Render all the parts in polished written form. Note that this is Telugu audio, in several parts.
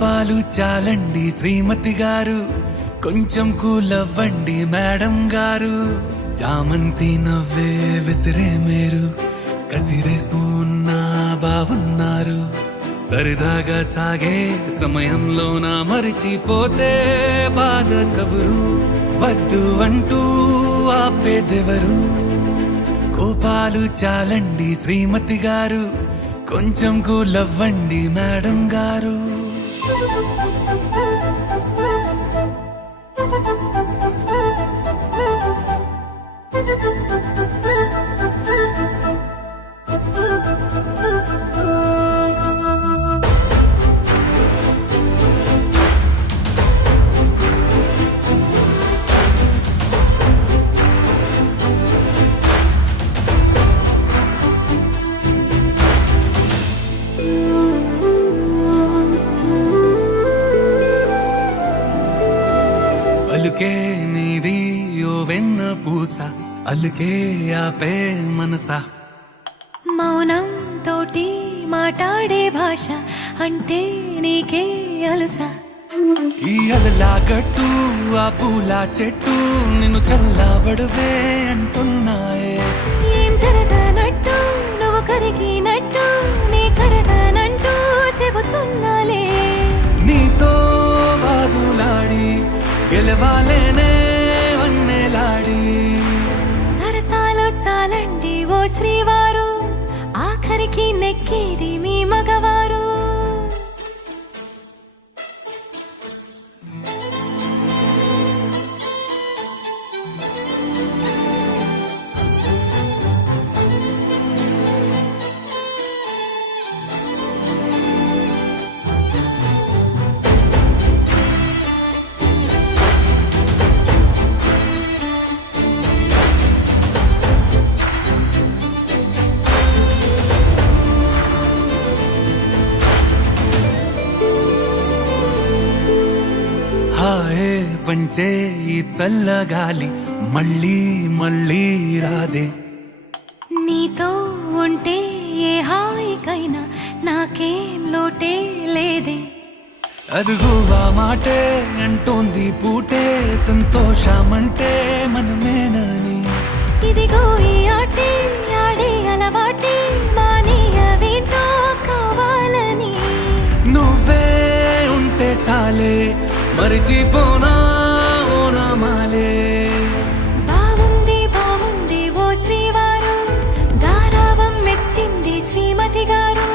కోపాలు చాలండి శ్రీమతి గారు, కొంచెం కూలవ్వండి మేడం గారు. చామంతి నవ్వే విసిరే మేరు, కసిరేస్తూ ఉన్నా బావున్నారు. సరదాగా సాగే సమయంలోన మరిచిపోతే బాధ కబురు, వద్దు అంటూ ఆపేదెవరు. కోపాలు చాలండి శ్రీమతి గారు, కొంచెం కూలవ్వండి మేడం గారు. అలుకే నీది ఓ వెన్న పూస, అలుకే ఆపే మనసా. మౌనం తోటి మాట్లాడే భాష అంటే నీకే అలుసా. ఈ అలలా గట్టు ఆ పూల చెట్టు నిన్ను చల్లబడువే అంటున్నాయే. ఏం జరగనట్టు నువ్వు కరిగినట్టు నీ కరగనంటూ చెబుతున్నాలే. నీతో వాదులాడి గెలవాలేనే వన్నెలాడి. సరసాలు చాలండి ఓ శ్రీవారు, ఆఖరికి నెక్కేది మీ మగవారు. హాయే పంచే ఈ చల్లగాలి మళ్ళీ మళ్ళీ రాదే. నీతో ఉంటే ఏ హాయికైనా నాకేం లోటే లేదే. అదుగు ఆ మాటే అంటోంది పూటే, సంతోషమంటే మనమేనని. ఇదిగో ఈ ఆటే ఆడే అలవాటే మానేయవేంటో కావాలని. నువ్వే ఉంటే చాలే మరిచిపోనా ఓ నామాలే. బాగుంది బాగుంది ఓ శ్రీవారు, గారాబం మెచ్చింది శ్రీమతి గారు.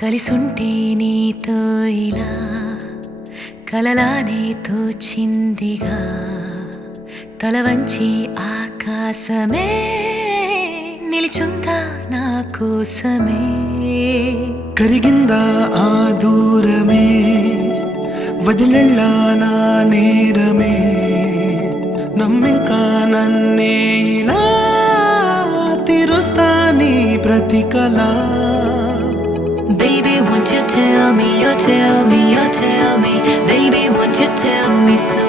కలిసుంటే నీతో ఇలా కలలానే తోచిందిగా, తల వంచి ఆకాశమే నిలిచుందా నా కోసమే. కరిగిందా ఆ దూరమే వదిలెళ్ళా నా నేరమే, నమ్మింకా నన్నే ఇలా తీరుస్తా నీ బ్రతికలా. Baby, won't you tell me, you tell me, you tell me. Baby, won't you tell me so?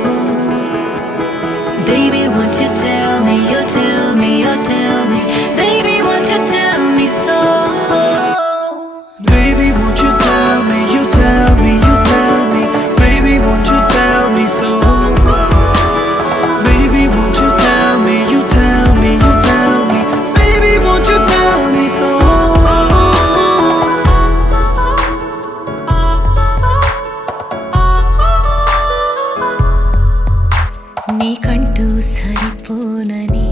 Baby, won't you tell me, you tell me, you tell me. Baby, won't you tell me so? Baby, won't you tell me, you tell me, you tell me. Baby, won't you tell me so? Baby, won't you tell me, you నీకంటూ సరిపోనని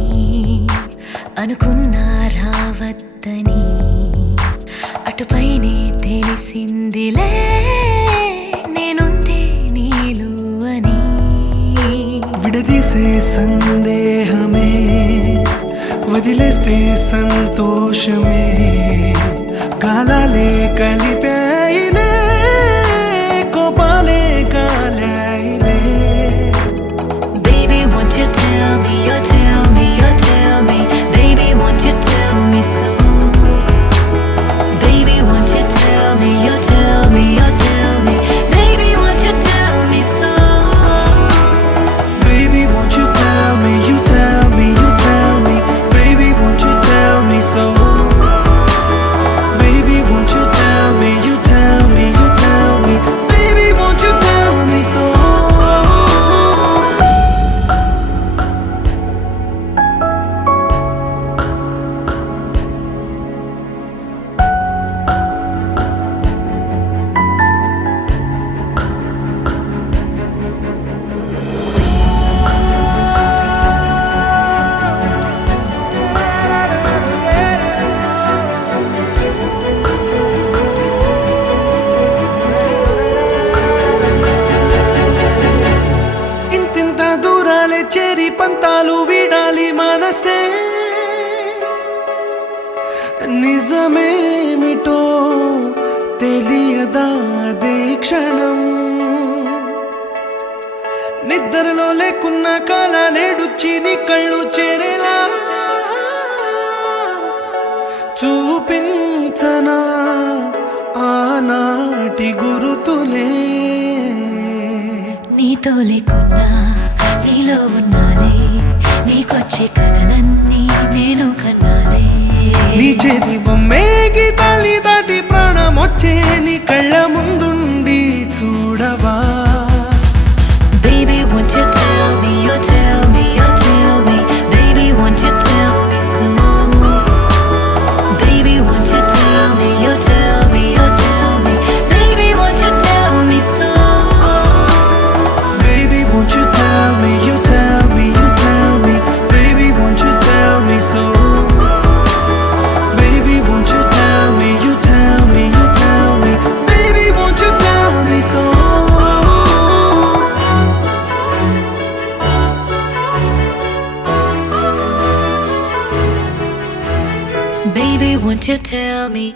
అనుకున్నా రావద్దని అటుపైనే తెలిసిందిలే నేనుందే నీలు అని. విడదీసే సందేహమే వదిలేస్తే సంతోషమే కాలాలే కలిపాయిలే కోపాలే కాలాయిలే. Baby, won't you tell me, you tell me, you tell me. Baby, won't you tell me so? Baby, won't you tell me, you tell me, you tell me. Baby, won't you tell me so? Baby, won't you tell me, you tell me, you tell me. Baby, won't you tell me so? Baby, won't you tell me, you tell me, you tell me. Baby, won't you tell me so? ఇంతింత దూరాలే చేరి పంతాలు వీడాలి మనసే నిజమేమిటో తెలియదా అదే క్షణం. నిద్రలో లేకున్న కాల నేడుచ్చి నీ కళ్ళు చేరేలా చూపించనా ఆనాటి గురుతులే. నీతో లేకున్నా నీలో ఉన్నాలే నీకొచ్చే కలలన్నీ నేను కన్నాలే. నీ చేతి బొమ్మే గీతాల్ని దాటి ప్రాణం వచ్చే నీ కళ్ళ ముందుండి చూడవా. Baby, won't you tell me, you tell me, you tell me. Baby, won't you tell me so? Baby, won't you tell me, you tell me, you tell me. Baby, won't you tell me so? Baby, won't you tell me, you tell me, you tell me. Baby, won't you tell me so? Baby, won't you tell me, you tell me, you tell me. Baby, won't you tell me so? Baby, won't you tell me?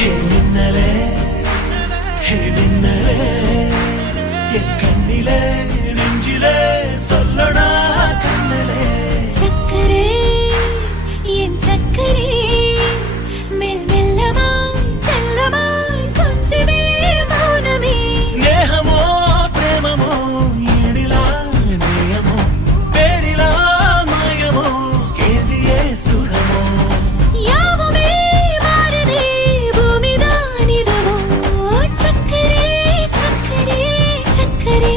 హే నిన్నలే హే నిన్నలే ఎక్కన్నిలే నెంజిలే సొల్లడా కన్నలే. చక్కరే ఏం చక్కరే మెల్లమెల్లమాయ్ చల్లమాయ్ కొంచెదే మౌనమే. స్నేహమో ప్రేమమో ఈడిలా నేయమో పేరిలా మాయమో కేవియే సుఖమో. యావమే మారదే భూమి దానిదవో చక్కరే చక్కరే చక్కరే.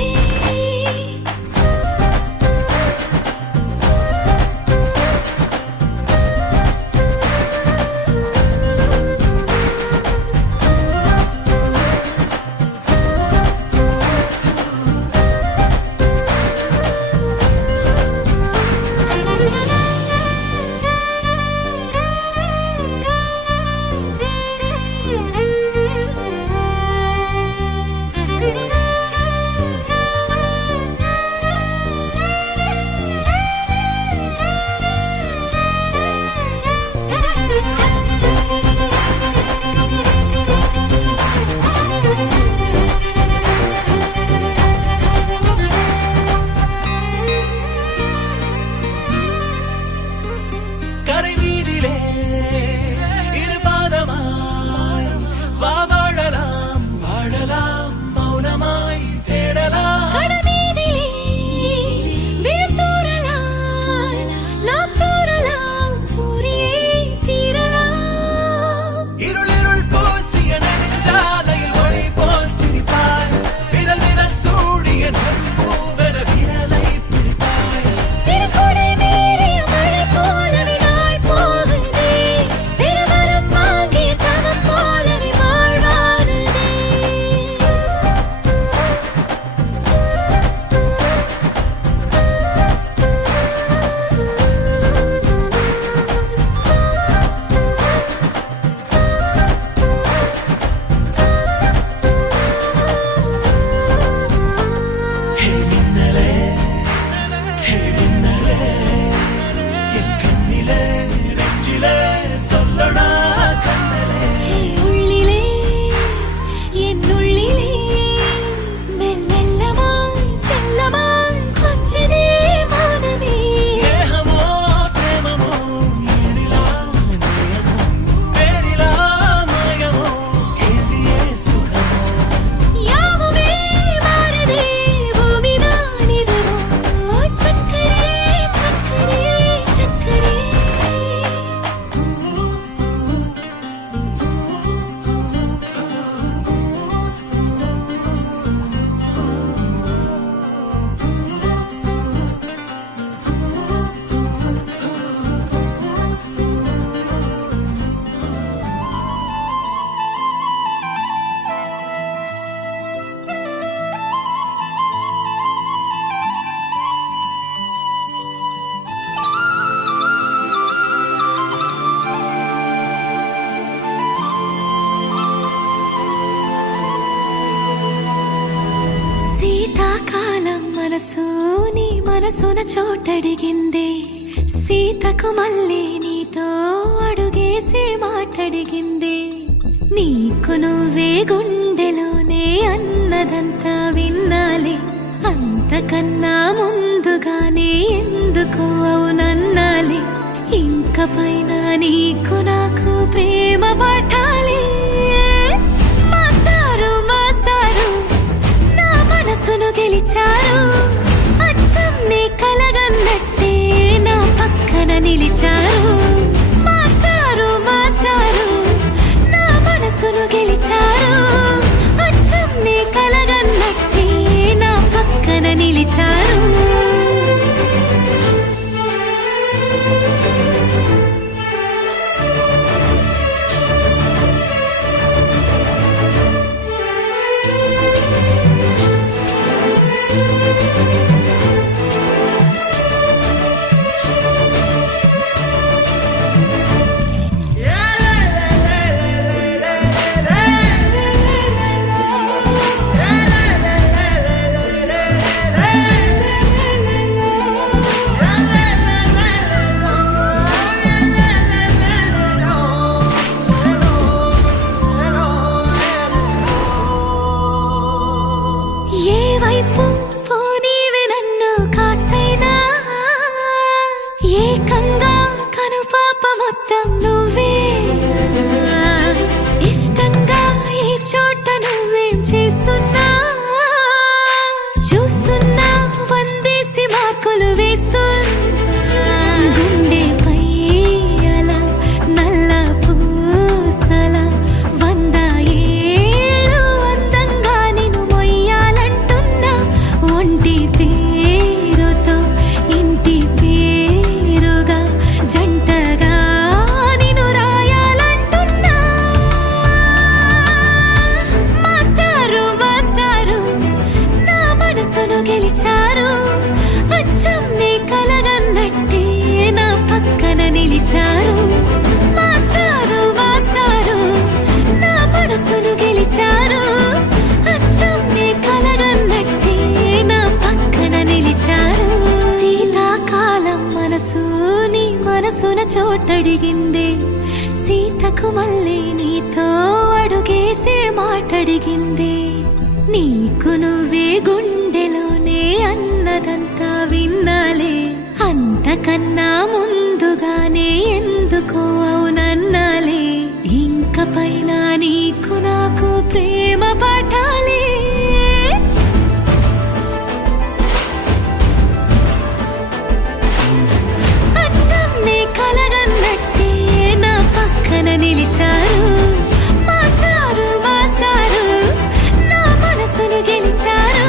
శీతాకాలం మనసు నీ మనసున చోటడిగిందే సీతకు మళ్ళీ నీతో అడుగేసి మాటడిగిందే నీకు నువ్వే గుండెలోనే అన్నదంతా విన్నాలే అంతకన్నా ముందుగానే ఎందుకు అవునన్నాలే ఇంక పైన నీకు నాకు ప్రేమ పట్టాలి మాస్టారు మాస్టారు నా మనసును గెలిచారు అచ్చం నీ కలగన్నట్టే నా పక్కన నిలిచారు మాస్టారు మాస్టారు నా మనసును గెలిచారు అచ్చం నీ కలగన్నట్టే నా పక్కన నిలిచారు ఏకంగా కనుపాప మొత్తం నువ్వేనా ఇష్టంగా ఈ చోట నువ్వేం చేస్తున్నా చూస్తున్నా వందేసి మార్కులు వేస్తున్నా గుండెపై అలా నల్ల పూసల 100 ఏళ్ళు అందంగా నిన్ను మొయ్యాలంటున్నా ఒంటి పేరుతో ఇంటి పేరుగా జంటగా నిన్ను రాయాలంటున్నా మాస్టారు మాస్టారు నా మనసును గెలిచారు అచ్చం నీ కలగన్నట్టే నా పక్కన నిలిచారు మాస్టారు మాస్టారు నా మనసును గెలిచారు అచ్చం నీ కలగన్నట్టే నా పక్కన నిలిచారు శీతాకాలం మనసు నీ మనసున చోటడిగిందే సీతకు మళ్ళీ నీతో అడుగేసే మాటడిగిందే నీకు నువ్వే గుండెలోనే అన్నదంతా విన్నాలే అంతకన్నా ముందుగానే ఎందుకు అవునన్నాలే ఇంక పైన నీకు నాకు ప్రేమ పట్టాలి అచ్చం నీ కలగన్నట్టే నా పక్కన నిలిచారు మాస్టారు మాస్టారు నా మనసును గెలిచారు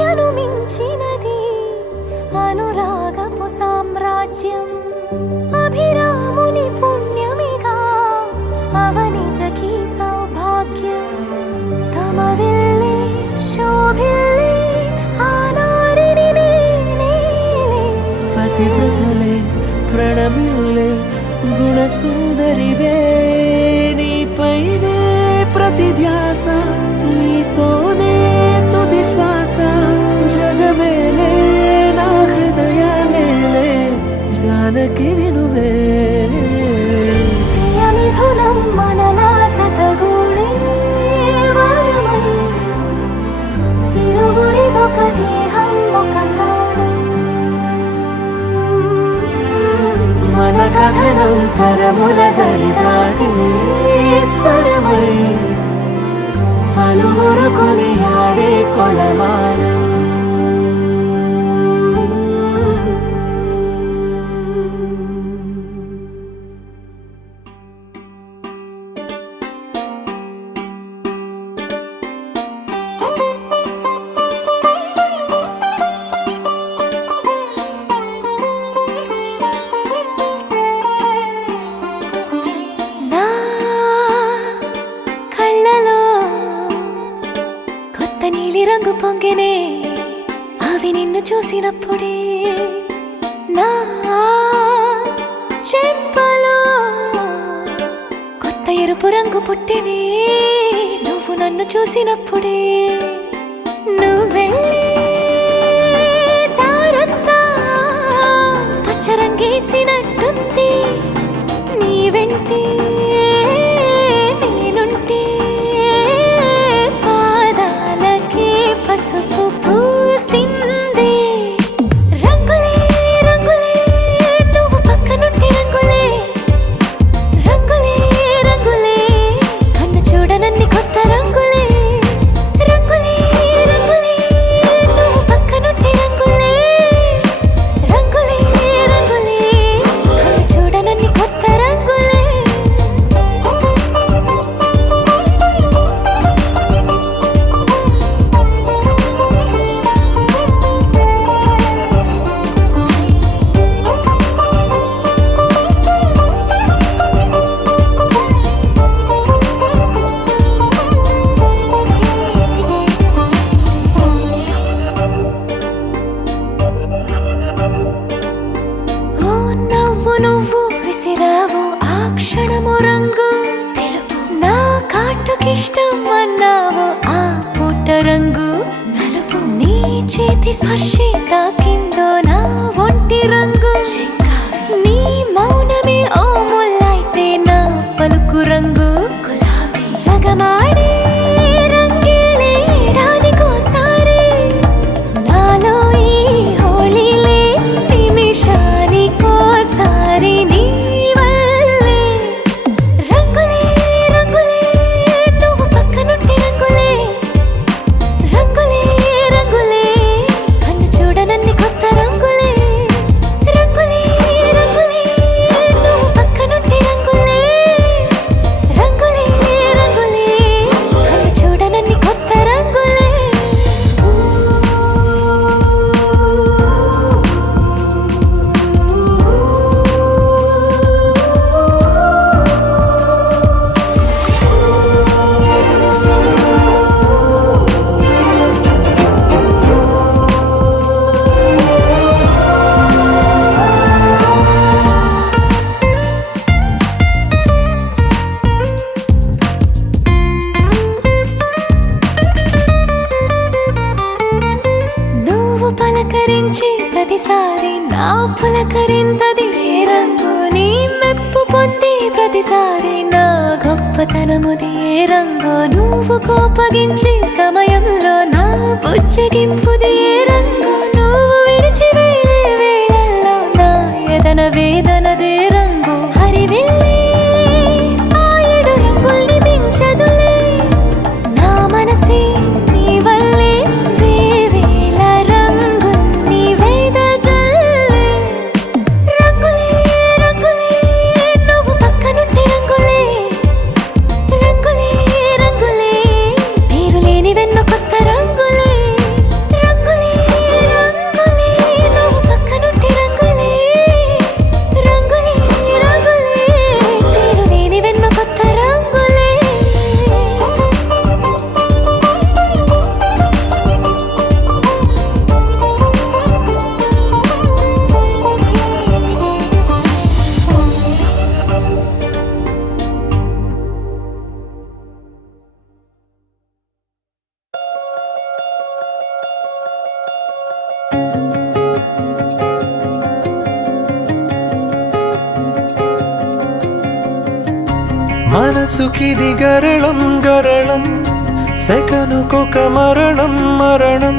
సంఖ్యను మించినది అనురాగపు సామ్రాజ్యం అభిరాముని పుణ్యమిగా అవనిజకి సౌభాగ్యం తమ వెళ్ళే శోభిల్లే ఆనారిని నేనేలే పతివ్రతలే ప్రణమిల్లే గుణసుందరివే నీపైనే ప్రతి ధ్యాస నీతోనే తుది శ్వాస జగమేలే నా హృదయాన్నేలే జానకి వినువే ప్రియమిథునం మనలా జతగూడే వరమై ఇరువురిదొక దేహం ఒక ప్రాణం మన కథనం తరముల దరిదాటి స్వరమై పలువురు కొనియాడే కొలమానం నా కళ్ళలో కొత్త నీలి రంగు పొంగెనే అవి నిన్ను చూసినప్పుడే నా చెంపలో కొత్త ఎరుపు రంగు పుట్టెనే నువ్వు నన్ను చూసినప్పుడే నువ్వెళ్ళే దారంతా పచ్చరంగేసినట్టుంది నీ వెంటే నేనుంటే పాదాలకే పసుపు పూసిందే రంగులే రంగులే నువ్వు పక్కనుంటే రంగులే రంగులే రంగులే కన్ను చూడనన్ని కొత్త రంగులే రంగులే రంగులే నువ్వు పక్కనుంటే రంగులే రంగులే రంగులే కన్ను చూడనన్ని కొత్త రంగులే ఓ నవ్వు నువ్వు విసిరావు ఆ క్షణము రంగు తెలుపు నా కాటుకిష్టం అన్నావు ఆ పూట రంగు నలుపు నీ చేతి స్పర్శే తాకిందో నా ఒంటి రంగు నీ మౌనమే ఓ ముల్లైతే నా పలుకు రంగు గులాబీ జగమాడే రంగేలే ఏడాదికోసారి నాలో ఈ హోళీలే నిమిషానికోసారి నీ వల్లే రంగులే రంగులే నువ్వు పక్కనుంటే రంగులే రంగులే రంగులే కన్ను చూడనన్ని కొత్త రంగులే రంగులే రంగులే నువ్వు పక్కనుంటే రంగులే రంగులే రంగులే కన్ను చూడనన్ని కొత్త రంగులే నువ్వు పలకరించి ప్రతిసారి నా పులకరింతది ఏ రంగు నీ మెప్పు పొంది ప్రతిసారి నా గొప్పతనముది ఏ రంగు నువ్వు కోపగించే సమయంలో నా బుజ్జగింపుది ఏ రంగు నువ్వు విడిచి వెళ్ళే వేళల్లో నా ఎదన వేదనదే రంగు హరివిల్లే ఆ ఏడు రంగుల్ని మించదులే నా మనసే నీ వల్లే వేవేల రంగుల్ని వెదజల్లే రంగులే రంగులే నువ్వు పక్కనుంటే రంగులే రంగులే రంగులే పేరు లేని వెన్నో కొత్త రంగులే రంగులే మనసుకిది గరళం గరళం సెకనుకొక మరణం మరణం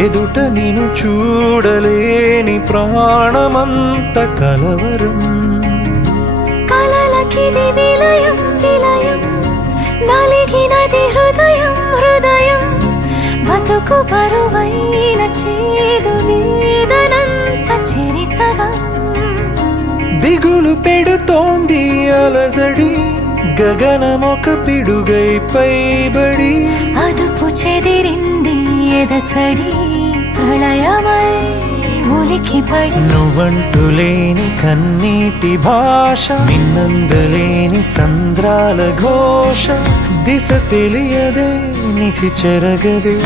ఎదుట నిను చూడలేని ప్రాణమంత కలవరం కలలకిది విలయం విలయం నలిగినది హృదయం హృదయం బతుకు బరువైన చేదు వేదనంత చెరిసగం దిగులు పెడుతోంది అలజడి గగనమొక పిడుగై పైబడి అదుపు చెదిరింది ఎదసడి ప్రళయమై ఉలికి పడి నువ్వంటూ లేని కన్నీటి భాష నిన్నందలేని సంద్రాల ఘోష దిశ తెలియదే నిసి చెరగదే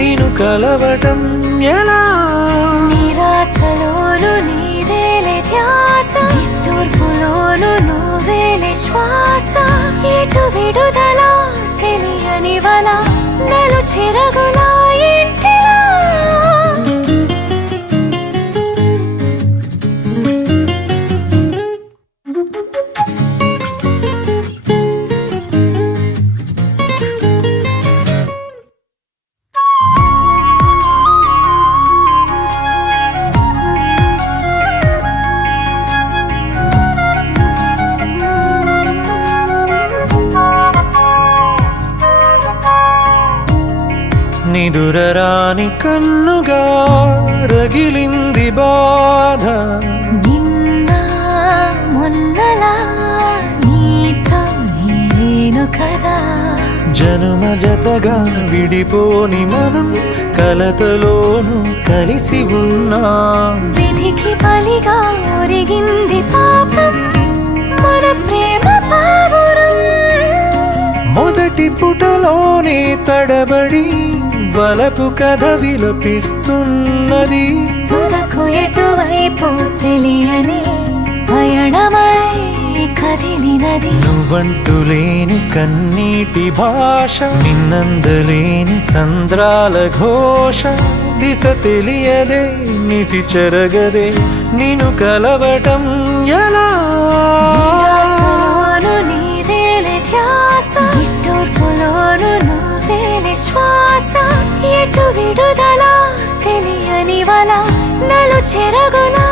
నేను కలవటం ఎలా నిరాశలోను నీదేలే ధ్యాస నిట్టూర్పులోను నువ్వేలే శ్వాస ఎటు విడుదల తెలియని వల నలు చెరగులా ఇంటిలా నిదురరాని కన్నుగా రగిలింది బాధ నిన్న మొన్నలా నీతో నేనేను కదా జనుమ జతగా విడిపోని మనం కలతలోను కలిసి ఉన్నా విధికి బలిగా ఒరిగింది పాపం మన ప్రేమ పావురం మొదటి పుటలోనే తడబడి వలపు కథ విలపిస్తున్నది తుదకు ఎటువైపు తెలియని పయణమై కదిలినది నువ్వంటూ లేని కన్నీటి భాష నిన్నందలేని సంద్రాల ఘోష దిశ తెలియదే నిసి చెరగదే నిన్ను కలవటం ఎలా నిరాశలోను నీదేలే ధ్యాస నిట్టూర్పులోను నువ్వేలే శ్వాస ఎటు విడుదల తెలియని వల నలు చెరగులా